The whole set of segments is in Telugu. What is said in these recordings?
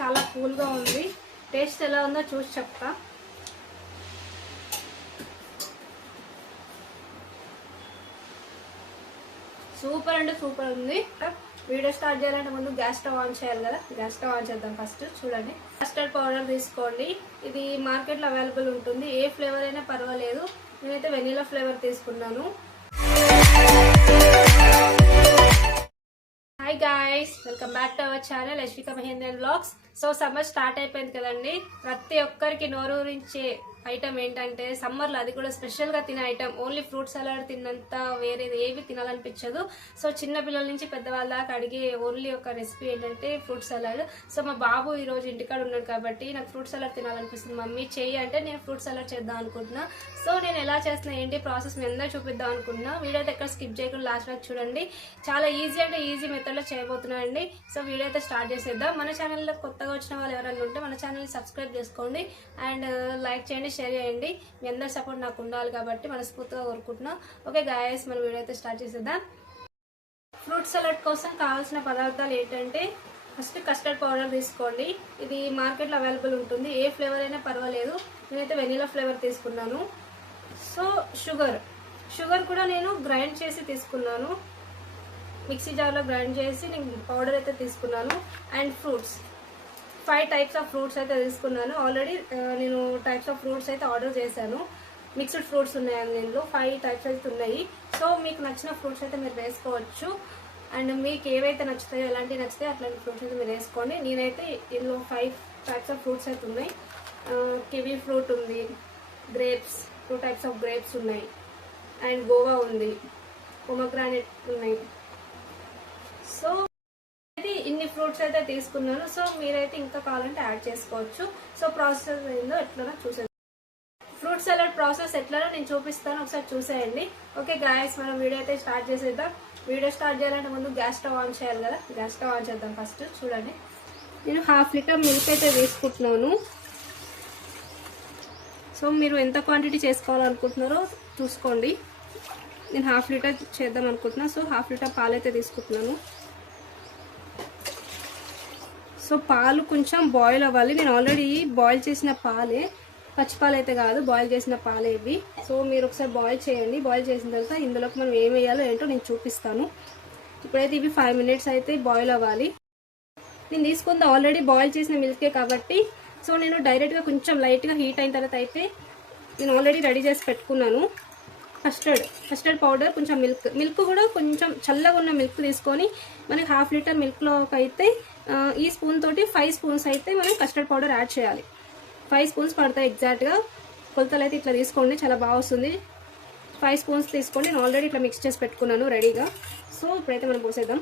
చాలా కూల్గా ఉంది. టేస్ట్ ఎలా ఉందో చూసి చెప్తా. సూపర్ అంటే సూపర్ ఉంది. వీడియో స్టార్ట్ చేయాలంటే ముందు గ్యాస్ స్టవ్ ఆన్ చేయాలి కదా. గ్యాస్ స్టవ్ ఆన్ చేద్దాం. ఫస్ట్ చూడండి, కస్టర్డ్ పౌడర్ తీసుకోండి. ఇది మార్కెట్లో అవైలబుల్ ఉంటుంది. ఏ ఫ్లేవర్ అయినా పర్వాలేదు. నేనైతే వెనీలా ఫ్లేవర్ తీసుకున్నాను. Hi guys, welcome back to our channel Yashvika Mahendran vlogs. So summer start అయిపోయింది కదండి. ప్రతి ఒక్కరికి నోరూరించే ఐటమ్ ఏంటంటే సమ్మర్లో అది కూడా స్పెషల్గా తినే ఐటమ్. ఓన్లీ ఫ్రూట్ సలాడ్ తిన్నంత వేరేది ఏవి తినాలనిపించదు. సో చిన్న పిల్లల నుంచి పెద్దవాళ్ళ దాకా అడిగే ఓన్లీ ఒక రెసిపీ ఏంటంటే ఫ్రూట్ సలాడ్. సో మా బాబు ఈరోజు ఇంటికాడ ఉన్నాడు కాబట్టి నాకు ఫ్రూట్ సలాడ్ తినాలనిపిస్తుంది. మమ్మీ చెయ్యి అంటే నేను ఫ్రూట్ సలాడ్ చేద్దాం అనుకుంటున్నా. సో నేను ఎలా చేస్తున్నా ఏంటి ప్రాసెస్ మీ అందరూ చూపిద్దాం అనుకుంటున్నా. వీడియో అయితే ఎక్కడ స్కిప్ చేయకుండా లాస్ట్ వరకు చూడండి. చాలా ఈజీ అంటే ఈజీ మెథడ్లో చేయబోతున్నా అండి. సో వీడియో అయితే స్టార్ట్ చేసేద్దాం. మన ఛానల్లో కొత్తగా వచ్చిన వాళ్ళు ఎవరైనా ఉంటే మన ఛానల్ని సబ్స్క్రైబ్ చేసుకోండి అండ్ లైక్ చేయండి, షేర్ చేయండి. మీ అందరి సపోర్ట్ నాకు ఉండాలి కాబట్టి మనస్ఫూర్తిగా కోరుకుంటున్నా. ఓకే గాయస్, మన వీడియో అయితే స్టార్ట్ చేసేద్దాం. ఫ్రూట్ సలాడ్ కోసం కావాల్సిన పదార్థాలు ఏంటంటే ఫస్ట్ కస్టర్డ్ పౌడర్ తీసుకోండి. ఇది మార్కెట్లో అవైలబుల్ ఉంటుంది. ఏ ఫ్లేవర్ అయినా పర్వాలేదు. నేనైతే వెనీలా ఫ్లేవర్ తీసుకున్నాను. సో షుగర్ కూడా నేను గ్రైండ్ చేసి తీసుకున్నాను. మిక్సీ జార్లో గ్రైండ్ చేసి నేను పౌడర్ అయితే తీసుకున్నాను. And fruits 5 types of fruits అయితే తీసుకున్నాను. ఆల్రెడీ నేను టైప్స్ ఆఫ్ ఫ్రూట్స్ అయితే ఆర్డర్ చేశాను. మిక్స్డ్ ఫ్రూట్స్ ఉన్నాయండి దీనిలో. 5 టైప్స్ అయితే ఉన్నాయి. సో మీకు నచ్చిన ఫ్రూట్స్ అయితే మీరు వేసుకోవచ్చు. అండ్ మీకు ఏవైతే నచ్చుతాయో, ఎలాంటివి నచ్చుతాయో అట్లాంటి ఫ్రూట్స్ అయితే మీరు వేసుకోండి. నేనైతే ఇందులో 5 టైప్స్ ఆఫ్ ఫ్రూట్స్ అయితే ఉన్నాయి. కివీ ఫ్రూట్ ఉంది, గ్రేప్స్ 2 టైప్స్ ఆఫ్ గ్రేప్స్ ఉన్నాయి, అండ్ గోవా ఉంది, పొమగ్రానైట్ ఉన్నాయి. సో ఇన్ని ఫ్రూట్స్ అయితే తీసుకున్నాను. సో మీరైతే ఇంకా కావాలంటే యాడ్ చేసుకోవచ్చు. సో ప్రాసెస్ ఏందో ఎట్లనో చూసేది. ఫ్రూట్ సలాడ్ ప్రాసెస్ ఎట్లనో నేను చూపిస్తాను, ఒకసారి చూసేయండి. ఓకే గాయస్, మనం వీడియో అయితే స్టార్ట్ చేసేద్దాం. వీడియో స్టార్ట్ చేయాలంటే ముందు గ్యాస్ స్టవ్ ఆన్ చేయాలి కదా. గ్యాస్ స్టవ్ ఆన్ చేద్దాం. ఫస్ట్ చూడండి, నేను 1/2 లీటర్ మిల్క్ అయితే తీసుకుంటున్నాను. సో మీరు ఎంత క్వాంటిటీ చేసుకోవాలనుకుంటున్నారో చూసుకోండి. నేను 1/2 లీటర్ చేద్దాం అనుకుంటున్నా. సో 1/2 లీటర్ పాలు అయితే తీసుకుంటున్నాను. సో పాలు కొంచెం బాయిల్ అవ్వాలి. నేను ఆల్రెడీ బాయిల్ చేసిన పాలే, పచ్చిపాలు అయితే కాదు, బాయిల్ చేసిన పాలే ఇవి. సో మీరు ఒకసారి బాయిల్ చేయండి. బాయిల్ చేసిన తర్వాత ఇందులోకి మనం ఏం వేయాలో ఏంటో నేను చూపిస్తాను. ఇప్పుడైతే ఇవి 5 మినిట్స్ అయితే బాయిల్ అవ్వాలి. నేను తీసుకుంది ఆల్రెడీ బాయిల్ చేసిన మిల్కే కాబట్టి సో నేను డైరెక్ట్గా కొంచెం లైట్గా హీట్ అయిన తర్వాత అయితే నేను ఆల్రెడీ రెడీ చేసి పెట్టుకున్నాను. కస్టర్డ్ పౌడర్, కొంచెం మిల్క్ కూడా కొంచెం చల్లగా ఉన్న మిల్క్ తీసుకొని మనకి 1/2 లీటర్ మిల్క్లోకి అయితే ఈ స్పూన్ తోటి 5 స్పూన్స్ అయితే మనం కస్టర్డ్ పౌడర్ యాడ్ చేయాలి. 5 స్పూన్స్ పడతాయి ఎగ్జాక్ట్గా. కొలతలు అయితే ఇట్లా తీసుకోండి, చాలా బాగా వస్తుంది. 5 స్పూన్స్ తీసుకోండి. నేను ఆల్రెడీ ఇట్లా మిక్స్ చేసి పెట్టుకున్నాను రెడీగా. సో ఇప్పుడైతే మనం పోసేద్దాం.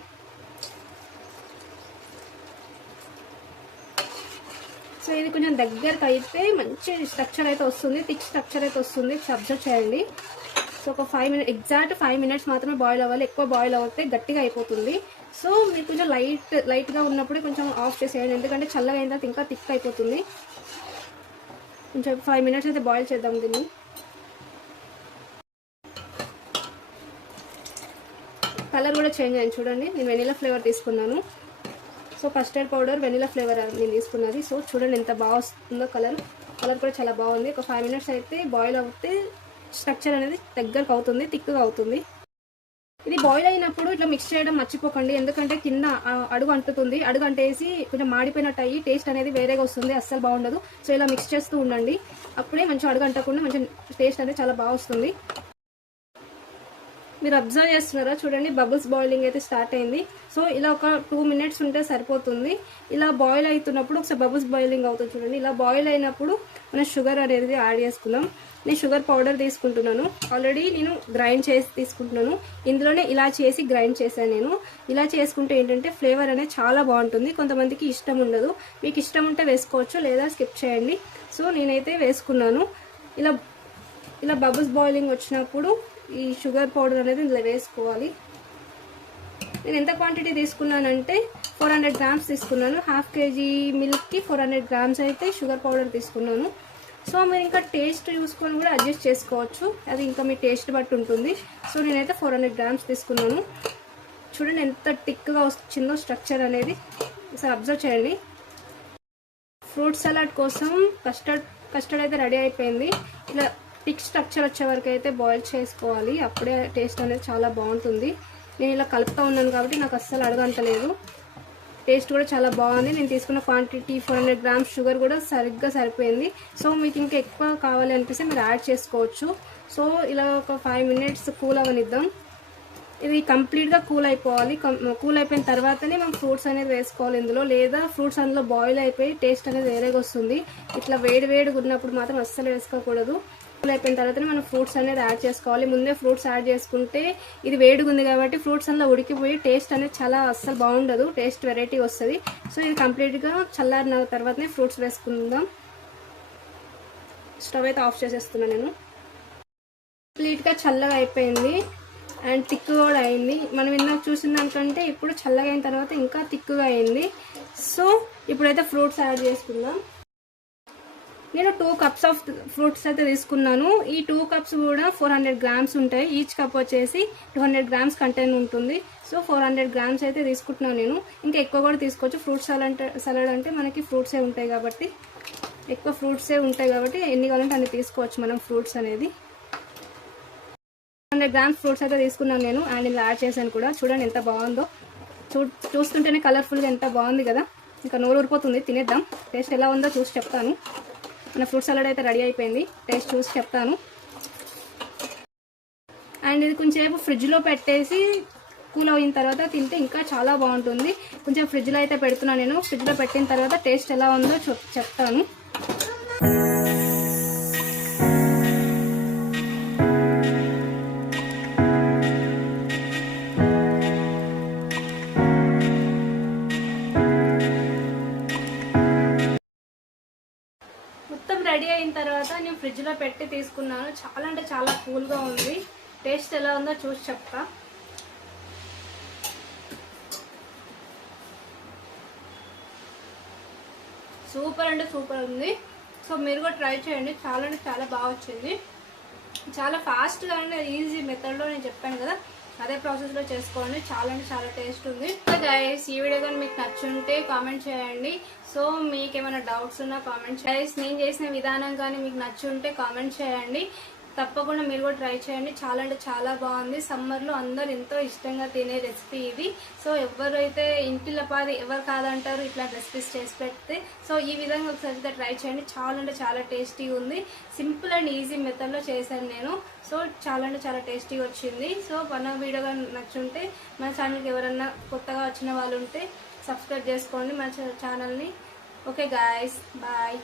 సో ఇది కొంచెం దగ్గరకు అయితే మంచి స్ట్రక్చర్ అయితే వస్తుంది, థిక్ స్ట్రక్చర్ అయితే వస్తుంది. అబ్జర్వ్ చేయండి. సో ఒక 5 మినిట్స్, ఎగ్జాక్ట్ 5 మినిట్స్ మాత్రమే బాయిల్ అవ్వాలి. ఎక్కువ బాయిల్ అవుతే గట్టిగా అయిపోతుంది. సో మీరు కొంచెం లైట్గా ఉన్నప్పుడే కొంచెం ఆఫ్ చేసేయండి, ఎందుకంటే చల్లగా అయిన తర్వాత ఇంకా థిక్ అయిపోతుంది. కొంచెం 5 మినిట్స్ అయితే బాయిల్ చేద్దాం దీన్ని. కలర్ కూడా చేంజ్ అయింది చూడండి. నేను వెనీలా ఫ్లేవర్ తీసుకున్నాను. So custard powder vanilla flavour నేను తీసుకున్నది. సో చూడండి ఎంత బాగా వస్తుందో కలర్ కూడా చాలా బాగుంది. ఒక 5 మినిట్స్ అయితే బాయిల్ అవుతే స్ట్రక్చర్ అనేది దగ్గరకు అవుతుంది, థిక్గా అవుతుంది. ఇది బాయిల్ అయినప్పుడు ఇట్లా మిక్స్ చేయడం మర్చిపోకండి, ఎందుకంటే కింద అడుగు అంటుతుంది. అడుగు అంటేసి కొంచెం మాడిపోయినట్టు అయ్యి టేస్ట్ అనేది వేరేగా వస్తుంది, అస్సలు బాగుండదు. సో ఇలా మిక్స్ చేస్తూ ఉండండి, అప్పుడే మంచిగా అడుగు అంటకుండా మంచి టేస్ట్ అనేది చాలా బాగా వస్తుంది. మీరు అబ్జర్వ్ చేస్తున్నారా చూడండి, బబుల్స్ బాయిలింగ్ అయితే స్టార్ట్ అయింది. సో ఇలా ఒక 2 మినిట్స్ ఉంటే సరిపోతుంది. ఇలా బాయిల్ అవుతున్నప్పుడు ఒకసారి బబుల్స్ బాయిలింగ్ అవుతుంది చూడండి. ఇలా బాయిల్ అయినప్పుడు మనం షుగర్ అనేది యాడ్ చేసుకుందాం. నేను షుగర్ పౌడర్ తీసుకుంటున్నాను. ఆల్రెడీ నేను గ్రైండ్ చేసి తీసుకుంటున్నాను. ఇందులోనే ఇలా చేసి గ్రైండ్ చేశాను నేను. ఇలా చేసుకుంటే ఏంటంటే ఫ్లేవర్ అనేది చాలా బాగుంటుంది. కొంతమందికి ఇష్టం ఉండదు, మీకు ఇష్టం ఉంటే వేసుకోవచ్చు, లేదా స్కిప్ చేయండి. సో నేనైతే వేసుకున్నాను. ఇలా బబుల్స్ బాయిలింగ్ వచ్చినప్పుడు ఈ షుగర్ పౌడర్ అనేది ఇందులో వేసుకోవాలి. నేను ఎంత క్వాంటిటీ తీసుకున్నానంటే 400 గ్రామ్స్ తీసుకున్నాను. 1/2 kg మిల్క్కి 400 గ్రామ్స్ అయితే షుగర్ పౌడర్ తీసుకున్నాను. సో మీరు ఇంకా టేస్ట్ చూసుకొని కూడా అడ్జస్ట్ చేసుకోవచ్చు, అది ఇంకా మీ టేస్ట్ బట్టి ఉంటుంది. సో నేనైతే 400 గ్రామ్స్ తీసుకున్నాను. చూడండి ఎంత థిక్గా వచ్చిందో స్ట్రక్చర్ అనేది, ఒకసారి అబ్జర్వ్ చేయండి. ఫ్రూట్ సలాడ్ కోసం కస్టర్డ్ అయితే రెడీ అయిపోయింది. ఇలా థిక్ స్ట్రక్చర్ వచ్చే వరకు అయితే బాయిల్ చేసుకోవాలి, అప్పుడే టేస్ట్ అనేది చాలా బాగుంటుంది. నేను ఇలా కలుపుతూ ఉన్నాను కాబట్టి నాకు అస్సలు అడగంటలేదు. టేస్ట్ కూడా చాలా బాగుంది. నేను తీసుకున్న క్వాంటిటీ 400 గ్రామ్స్ షుగర్ కూడా సరిగ్గా సరిపోయింది. సో మీకు ఇంకా ఎక్కువ కావాలి అనిపిస్తే మీరు యాడ్ చేసుకోవచ్చు. సో ఇలా ఒక 5 minutes కూల్ అవ్వనిద్దాం. ఇది కంప్లీట్గా కూల్ అయిపోవాలి. కూల్ అయిపోయిన తర్వాతనే మనం ఫ్రూట్స్ అనేది వేసుకోవాలి ఇందులో, లేదా ఫ్రూట్స్ అందులో బాయిల్ అయిపోయి టేస్ట్ అనేది వేరేగా వస్తుంది. ఇట్లా వేడిగా ఉన్నప్పుడు మాత్రం అస్సలు వేసుకోకూడదు. కూల్ అయిపోయిన తర్వాతనే మనం ఫ్రూట్స్ అనేది యాడ్ చేసుకోవాలి. ముందే ఫ్రూట్స్ యాడ్ చేసుకుంటే ఇది వేడిగా ఉంది కాబట్టి ఫ్రూట్స్ అందులో ఉడికిపోయి టేస్ట్ అనేది చాలా అస్సలు బాగుండదు, టేస్ట్ వెరైటీ వస్తుంది. సో ఇది కంప్లీట్గా చల్లారిన తర్వాతనే ఫ్రూట్స్ వేసుకుందాం. స్టవ్ అయితే ఆఫ్ చేసేస్తున్నాను నేను. కంప్లీట్గా చల్లగా అయిపోయింది అండ్ థిక్ కూడా అయింది. మనం ఇందాక చూసిన దానికంటే ఇప్పుడు చల్లగా అయిన తర్వాత ఇంకా థిక్గా అయింది. సో ఇప్పుడైతే ఫ్రూట్స్ యాడ్ చేసుకుందాం. నేను 2 cups ఆఫ్ ఫ్రూట్స్ అయితే తీసుకున్నాను. ఈ 2 cups కూడా 400 గ్రామ్స్ ఉంటాయి. ఈచ్ కప్ వచ్చేసి 200 గ్రామ్స్ కంటెంట్ ఉంటుంది. సో 400 గ్రామ్స్ అయితే తీసుకుంటున్నాను నేను. ఇంకా ఎక్కువ కూడా తీసుకోవచ్చు. ఫ్రూట్ సలాడ్ అంటే మనకి ఫ్రూట్సే ఉంటాయి కాబట్టి, ఎక్కువ ఫ్రూట్సే ఉంటాయి కాబట్టి ఎన్ని కావాలంటే అన్ని తీసుకోవచ్చు మనం ఫ్రూట్స్ అనేది. 100 గ్రామ్స్ ఫ్రూట్స్ అయితే తీసుకున్నాను నేను అండ్ ఇలా యాడ్ చేశాను కూడా. చూడండి ఎంత బాగుందో, చూస్తుంటేనే కలర్ఫుల్గా ఎంత బాగుంది కదా. ఇంకా నోరు ఊరిపోతుంది, తినేద్దాం. టేస్ట్ ఎలా ఉందో చూసి చెప్తాను. మన ఫ్రూట్ సలాడ్ అయితే రెడీ అయిపోయింది, టేస్ట్ చూసి చెప్తాను. అండ్ ఇది కొంచెంసేపు ఫ్రిడ్జ్లో పెట్టేసి కూల్ అయిన తర్వాత తింటే ఇంకా చాలా బాగుంటుంది. కొంచెం ఫ్రిడ్జ్లో అయితే పెడుతున్నాను నేను. ఫ్రిడ్జ్లో పెట్టిన తర్వాత టేస్ట్ ఎలా ఉందో చెప్తాను. మొత్తం రెడీ అయిన తర్వాత నేను ఫ్రిడ్జ్లో పెట్టి తీసుకున్నాను. చాలా అంటే చాలా కూల్గా ఉంది. టేస్ట్ ఎలా ఉందో చూసి చెప్తా. సూపర్ అంటే సూపర్ ఉంది. సో మీరు కూడా ట్రై చేయండి. చాలా అంటే చాలా బాగా వచ్చింది. చాలా ఫాస్ట్గా అండ్ ఈజీ మెథడ్లో నేను చెప్పాను కదా, అదే ప్రాసెస్లో చేసుకోండి. చాలా అంటే చాలా టేస్ట్ ఉంది. గైస్ ఈ వీడియో కానీ మీకు నచ్చుంటే కామెంట్ చేయండి. సో మీకు ఏమైనా డౌట్స్ ఉన్నా కామెంట్ చేయండి. గైస్ నేను చేసిన విధానం కానీ మీకు నచ్చుంటే కామెంట్ చేయండి. తప్పకుండా మీరు కూడా ట్రై చేయండి. చాలా అంటే చాలా బాగుంది. సమ్మర్లో అందరు ఎంతో ఇష్టంగా తినే రెసిపీ ఇది. సో ఎవరైతే ఇంటిల్లపాది ఎవరు కాదంటారు ఇట్లా రెసిపీస్ చేసి పెడితే. సో ఈ విధంగా ఒకసారి అయితే ట్రై చేయండి. చాలా అంటే చాలా టేస్టీగా ఉంది. సింపుల్ అండ్ ఈజీ మెథడ్లో చేశాను నేను. సో చాలా అంటే చాలా టేస్టీగా వచ్చింది. సో మన వీడియో కానీ నచ్చుంటే మన ఛానల్కి ఎవరన్నా కొత్తగా వచ్చిన వాళ్ళు ఉంటే సబ్స్క్రైబ్ చేసుకోండి మన ఛానల్ని. Okay guys, bye.